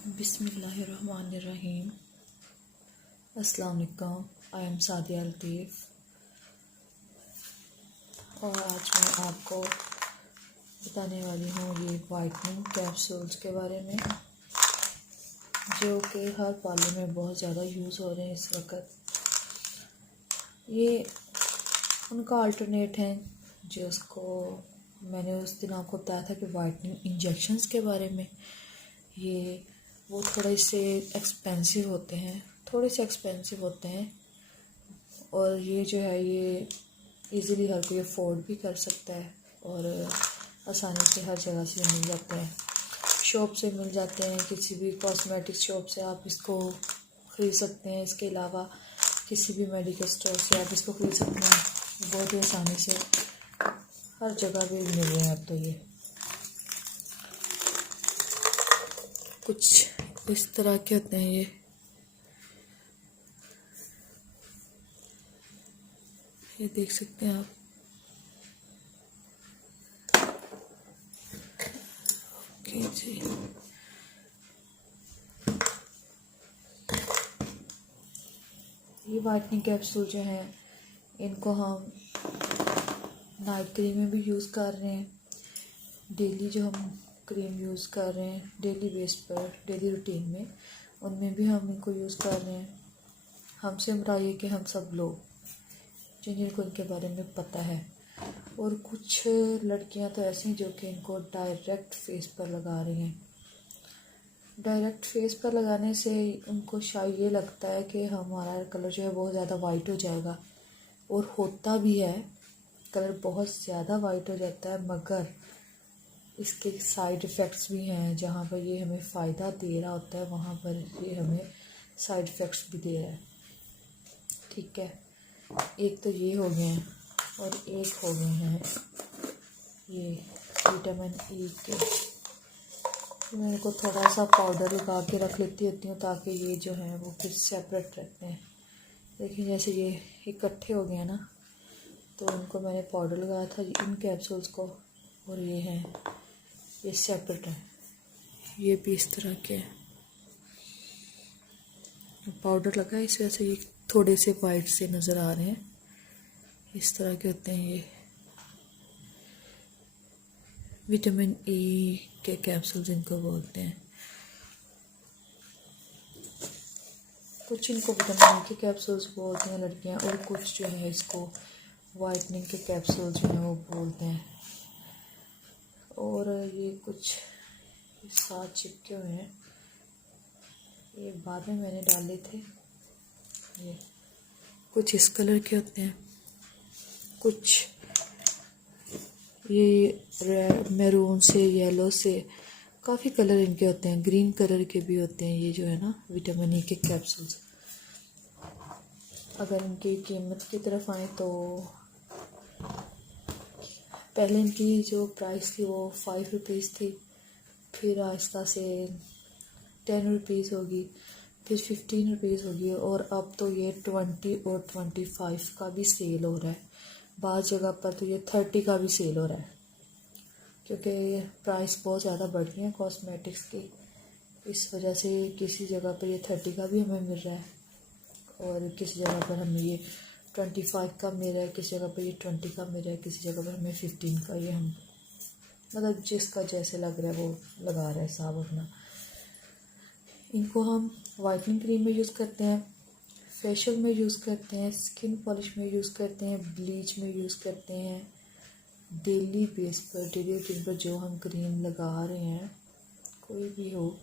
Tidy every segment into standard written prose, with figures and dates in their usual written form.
बिस्मिल्लाहिर्रहमानिर्रहीम। अस्सलाम वालेकुम। आई एम सादिया लतीफ़ और आज मैं आपको बताने वाली हूँ ये वाइटनिंग कैप्सूल्स के बारे में, जो कि हर पार्लर में बहुत ज़्यादा यूज़ हो रहे हैं इस वक्त। ये उनका अल्टरनेट है जिसको मैंने उस दिन आपको बताया था कि वाइटनिंग इंजेक्शंस के बारे में। ये वो थोड़े से एक्सपेंसिव होते हैं और ये जो है ये इजीली हर कोई अफोर्ड भी कर सकता है और आसानी से हर जगह से मिल जाता है। शॉप से मिल जाते हैं, किसी भी कॉस्मेटिक्स शॉप से आप इसको ख़रीद सकते हैं। इसके अलावा किसी भी मेडिकल स्टोर से आप इसको ख़रीद सकते हैं। बहुत ही आसानी से हर जगह पे मिल रहे हैं अब तो। ये कुछ इस तरह के होते हैं। ये देख सकते हैं आप। ओके जी, ये वाइटनिंग कैप्सूल जो हैं इनको हम नाइट क्रीम में भी यूज़ कर रहे हैं। डेली जो हम क्रीम यूज़ कर रहे हैं डेली बेस पर, डेली रूटीन में, उनमें भी हम इनको यूज़ कर रहे हैं। हमसे मुराद ये कि हम सब लोग जिनको इनके बारे में पता है। और कुछ लड़कियां तो ऐसी हैं जो कि इनको डायरेक्ट फेस पर लगा रही हैं। डायरेक्ट फेस पर लगाने से उनको शायद ये लगता है कि हमारा कलर जो है बहुत ज़्यादा वाइट हो जाएगा, और होता भी है, कलर बहुत ज़्यादा वाइट हो जाता है, मगर इसके साइड इफ़ेक्ट्स भी हैं। जहाँ पर ये हमें फ़ायदा दे रहा होता है वहाँ पर ये हमें साइड इफ़ेक्ट्स भी दे रहा है। ठीक है, एक तो ये हो गए हैं और एक हो गए हैं ये विटामिन ई के। मैं इनको थोड़ा सा पाउडर लगा के रख लेती होती हूँ ताकि ये जो है वो फिर सेपरेट रहते हैं। देखिए जैसे ये इकट्ठे हो गए हैं ना, तो इनको मैंने पाउडर लगाया था इन कैप्सूल्स को, और ये हैं, ये सेपरेट है। ये भी इस तरह के पाउडर लगा है, इस वजह से ये थोड़े से वाइट से नज़र आ रहे हैं। इस तरह के होते हैं ये विटामिन ई के कैप्सूल्स इनको बोलते हैं। कुछ इनको विटामिन ई के कैप्सूल्स बोलते हैं लड़कियां, और कुछ जो है इसको वाइटनिंग के कैप्सूल्स जो हैं वो बोलते हैं। और ये कुछ साथ चिपके हुए हैं, ये बाद में मैंने डाले थे। ये कुछ इस कलर के होते हैं, कुछ ये मैरून से, येलो से, काफ़ी कलर इनके होते हैं, ग्रीन कलर के भी होते हैं। ये जो है ना विटामिन ई के कैप्सूल्स। अगर इनकी कीमत की तरफ आए तो पहले इनकी जो प्राइस थी वो 5 रुपीज़ थी, फिर आहिस्ता से 10 रुपीज़ होगी, फिर 15 रुपीज़ होगी, और अब तो ये 20 और 25 का भी सेल हो रहा है। बाज़ जगह पर तो ये 30 का भी सेल हो रहा है, क्योंकि प्राइस बहुत ज़्यादा बढ़ गई है कॉस्मेटिक्स की। इस वजह से किसी जगह पर ये 30 का भी हमें मिल रहा है, और किसी जगह पर हमें ये 25 का मिल रहा है, किसी जगह पर ये 20 का मिल रहा है, किसी जगह पर हमें 15 का। ये हम मतलब जिसका जैसे लग रहा है वो लगा रहा है हिसाब अपना। इनको हम वाइटनिंग क्रीम में यूज़ करते हैं, फेशियल में यूज़ करते हैं, स्किन पॉलिश में यूज़ करते हैं, ब्लीच में यूज़ करते हैं। डेली बेस पर, डेली रूटीन पर जो हम क्रीम लगा रहे हैं, कोई भी हो,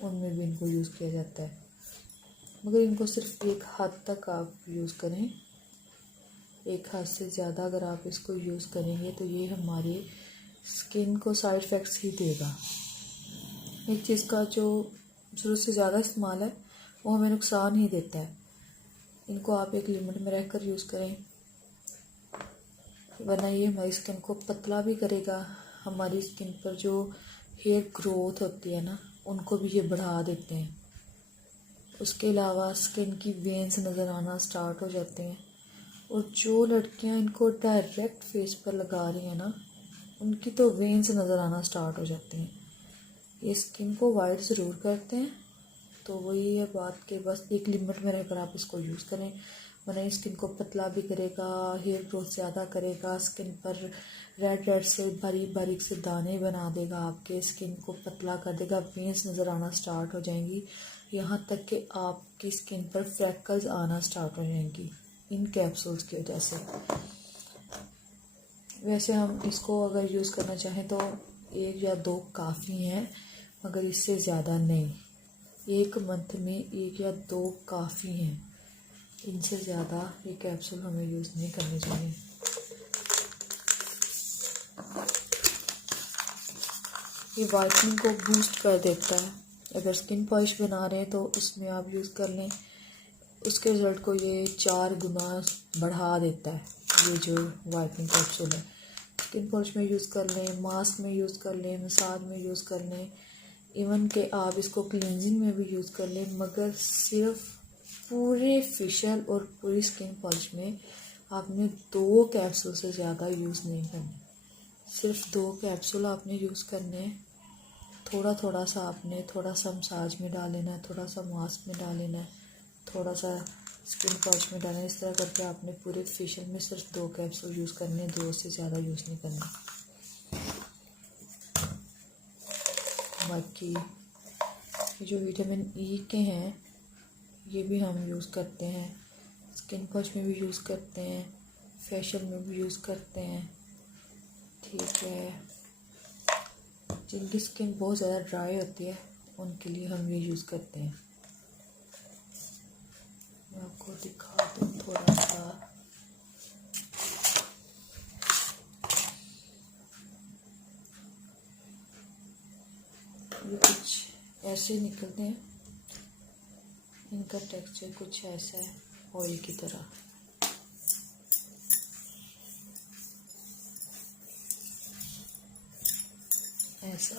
उनमें भी इनको यूज़ किया जाता है। मगर इनको सिर्फ एक हद तक आप यूज़ करें। एक हद से ज़्यादा अगर आप इसको यूज़ करेंगे तो ये हमारी स्किन को साइड इफ़ेक्ट्स ही देगा। एक चीज़ का जो ज़रूरत से ज़्यादा इस्तेमाल है वो हमें नुकसान ही देता है। इनको आप एक लिमिट में रहकर यूज़ करें, वरना ये हमारी स्किन को पतला भी करेगा। हमारी स्किन पर जो हेयर ग्रोथ होती है ना, उनको भी ये बढ़ा देते हैं। उसके अलावा स्किन की वेन्स नज़र आना स्टार्ट हो जाते हैं, और जो लड़कियां इनको डायरेक्ट फेस पर लगा रही हैं ना, उनकी तो वेन्स नज़र आना स्टार्ट हो जाते हैं। ये स्किन को वाइट ज़रूर करते हैं, तो वही है बात कि बस एक लिमिट में रहकर आप इसको यूज़ करें, वरना स्किन को पतला भी करेगा, हेयर ग्रोथ ज़्यादा करेगा, स्किन पर रेड रेड से बारीक बारीक से दाने बना देगा, आपके स्किन को पतला कर देगा, वेन्स नज़र आना स्टार्ट हो जाएंगी, यहाँ तक कि आपकी स्किन पर फ्रैकल्स आना स्टार्ट हो जाएंगी इन कैप्सूल्स की वजह से। वैसे हम इसको अगर यूज़ करना चाहें तो 1 या 2 काफ़ी हैं, मगर इससे ज़्यादा नहीं। 1 मंथ में 1 या 2 काफ़ी हैं, इनसे ज़्यादा ये कैप्सूल हमें यूज़ नहीं करने चाहिए। ये वाइटनिंग को बूस्ट कर देता है। अगर स्किन पॉलिश बना रहे हैं तो उसमें आप यूज़ कर लें, उसके रिज़ल्ट को ये 4 गुना बढ़ा देता है। ये जो वाइटनिंग कैप्सूल है, स्किन पॉलिश में यूज़ कर लें, मास्क में यूज़ कर लें, मसाज में यूज़ कर लें, इवन के आप इसको क्लींजिंग में भी यूज़ कर लें, मगर सिर्फ पूरे फेशियल और पूरी स्किन पॉलिश में आपने 2 कैप्सूल से ज़्यादा यूज़ नहीं करने। सिर्फ 2 कैप्सूल आपने यूज़ करने। थोड़ा थोड़ा सा आपने थोड़ा सा मसाज में डाल लेना है, थोड़ा सा मास्क में डाल लेना है, थोड़ा सा स्किन पॉलिश में डालना है। इस तरह करके आपने पूरे फेशियल में सिर्फ 2 कैप्सूल यूज़ करने, 2 से ज़्यादा यूज़ नहीं करना। बाकी जो विटामिन ई के हैं ये भी हम यूज़ करते हैं, स्किन पॉलिश में भी यूज़ करते हैं, फेशियल में भी यूज़ करते हैं। ठीक है, जिनकी स्किन बहुत ज़्यादा ड्राई होती है उनके लिए हम ये यूज़ करते हैं। मैं आपको दिखा दूँ थोड़ा सा। ये कुछ ऐसे निकलते हैं, इनका टेक्सचर कुछ ऐसा है ऑयल की तरह। ऐसा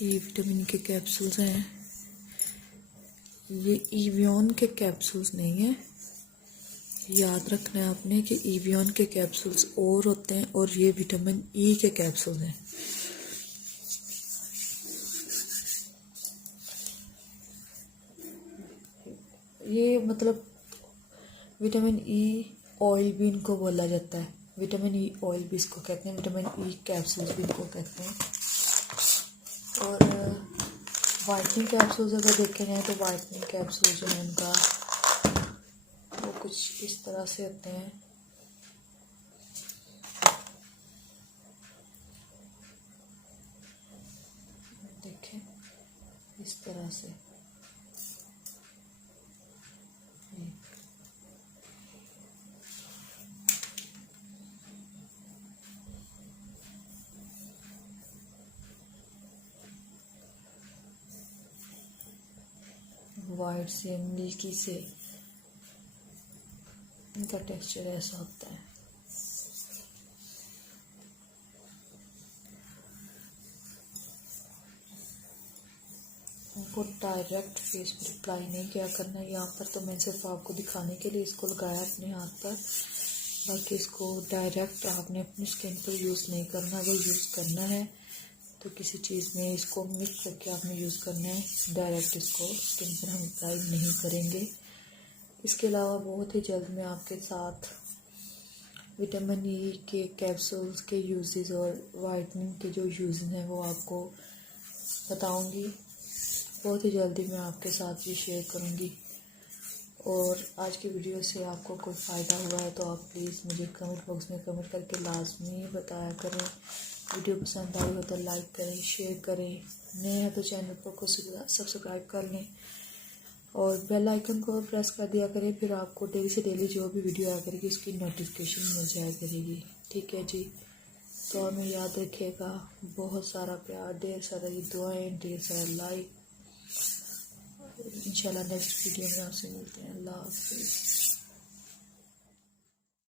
ये विटामिन के कैप्सूल्स हैं। ये इवियन के कैप्सूल्स नहीं है, याद रखना है आपने कि इवियन के कैप्सूल्स और होते हैं और ये विटामिन ई के कैप्सूल हैं। ये मतलब विटामिन ई ऑयल भी इनको बोला जाता है, विटामिन ई ऑयल भी इसको कहते हैं, विटामिन ई कैप्सूल्स भी इनको कहते हैं। और वाइटनिंग कैप्सूल्स अगर देखे जाए तो वाइटनिंग कैप्सूल जो है उनका वो कुछ इस तरह से होते हैं। देखें इस तरह से, वाइट से मिल्की से इनका टेक्सचर ऐसा होता है। उनको डायरेक्ट फेस पर अप्लाई नहीं किया करना। यहाँ पर तो मैं सिर्फ आपको दिखाने के लिए इसको लगाया अपने हाथ पर, बाकी इसको डायरेक्ट आपने अपनी स्किन पर यूज़ नहीं करना। अगर यूज़ करना है तो किसी चीज़ में इसको मिक्स करके आपने यूज़ करना है, डायरेक्ट इसको स्किन पर हम अप्लाई नहीं करेंगे। इसके अलावा बहुत ही जल्द मैं आपके साथ विटामिन ई के कैप्सूल्स के यूजेस और वाइटनिंग के जो यूज़ हैं वो आपको बताऊंगी। बहुत ही जल्दी मैं आपके साथ ये शेयर करूंगी। और आज की वीडियो से आपको कोई फ़ायदा हुआ है तो आप प्लीज़ मुझे कमेंट बॉक्स में कमेंट करके लाजमी बताया करें। वीडियो पसंद आई हो तो लाइक करें, शेयर करें, नए हैं तो चैनल को सब्सक्राइब कर लें और बेल आइकन को प्रेस कर दिया करें, फिर आपको डेली से डेली जो भी वीडियो आया करेगी उसकी नोटिफिकेशन मिल जाया करेगी। ठीक है जी, तो हमें याद रखिएगा, बहुत सारा प्यार, ढेर सारा दुआएं, ढेर सारा लाइक। इंशाल्लाह नेक्स्ट वीडियो में आपसे मिलते हैं। अल्लाह हाफिज़।